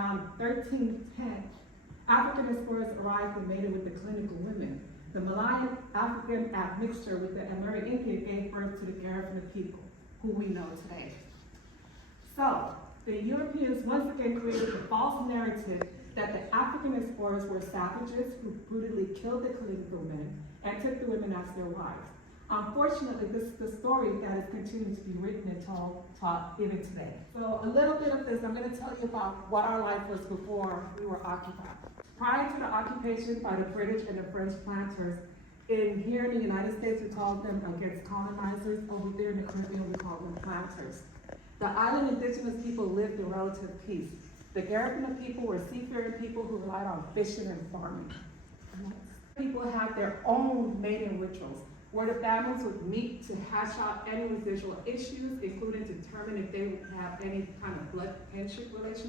around 1310, African explorers arrived and mated with the clinical women. The Malayan African admixture with the Amerindian gave birth to the Garifuna people, who we know today. So, the Europeans once again created the false narrative that the African explorers were savages who brutally killed the clinical men and took the women as their wives. Unfortunately, this is the story that is continuing to be written and taught even today. So a little bit of this, I'm going to tell you about what our life was before we were occupied. Prior to the occupation by the British and the French planters, here in the United States, we called them against colonizers. Over there in the Caribbean, we call them planters. The island indigenous people lived in relative peace. The Garifuna people were seafaring people who relied on fishing and farming. People had their own mating rituals, where the families would meet to hash out any residual issues, including determine if they would have any kind of blood kinship relationship.